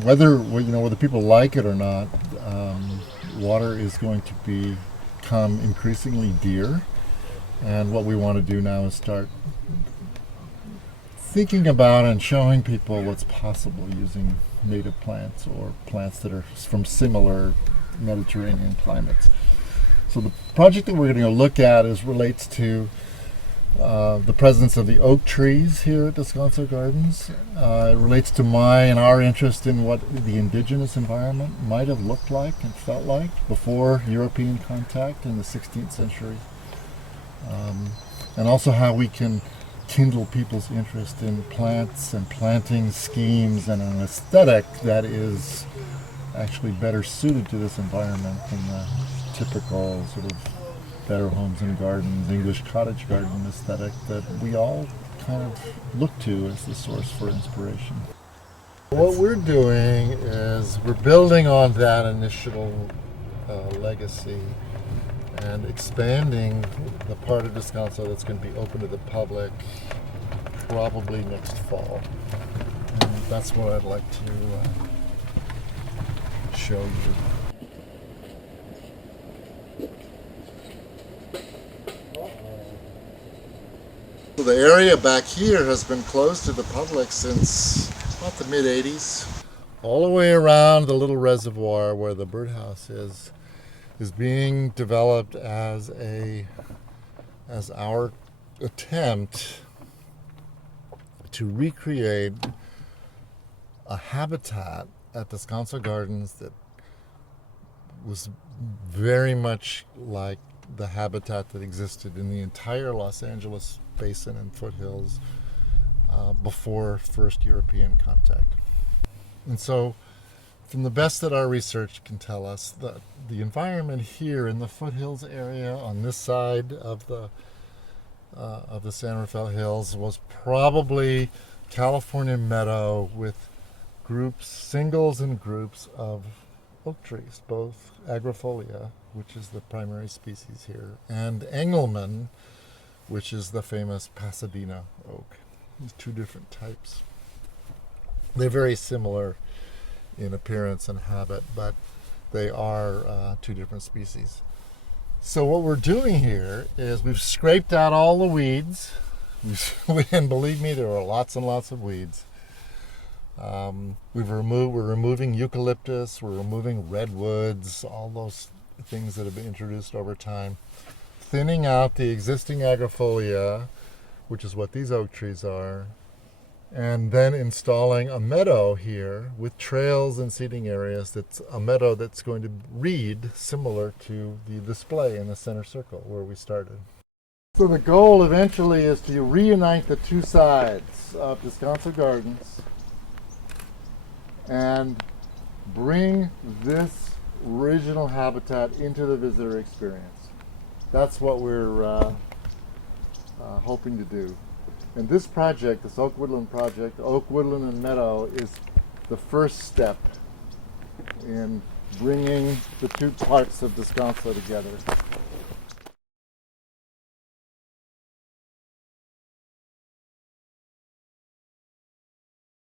whether people like it or not, water is going to become increasingly dear. And what we want to do now is start thinking about and showing people what's possible using native plants or plants that are from similar Mediterranean climates. So the project that we're going to look at relates to the presence of the oak trees here at Descanso Gardens. It relates to my and our interest in what the indigenous environment might have looked like and felt like before European contact in the 16th century. And also how we can kindle people's interest in plants and planting schemes and an aesthetic that is actually better suited to this environment than the typical sort of Better Homes and Gardens, English cottage garden aesthetic that we all kind of look to as the source for inspiration. What we're doing is we're building on that initial legacy and expanding the part of Descanso that's going to be open to the public probably next fall. And that's what I'd like to show you. So the area back here has been closed to the public since about the mid-'80s. All the way around the little reservoir where the birdhouse is being developed as our attempt to recreate a habitat at Descanso Gardens that was very much like the habitat that existed in the entire Los Angeles basin and foothills before first European contact. And so, from the best that our research can tell us, the environment here in the foothills area on this side of the San Rafael Hills was probably California meadow with groups, singles and groups of oak trees, both agrifolia, which is the primary species here, and Engelmann, which is the famous Pasadena oak. These two different types. They're very similar in appearance and habit, but they are two different species. So what we're doing here is we've scraped out all the weeds, and believe me, there are lots and lots of weeds. We're removing eucalyptus, we're removing redwoods, all those things that have been introduced over time, thinning out the existing agrifolia, which is what these oak trees are, and then installing a meadow here with trails and seating areas. That's a meadow that's going to read similar to the display in the center circle where we started. So the goal eventually is to reunite the two sides of Descanso Gardens and bring this original habitat into the visitor experience. That's what we're hoping to do. And this project, this Oak Woodland project, Oak Woodland and Meadow, is the first step in bringing the two parts of Descanso together.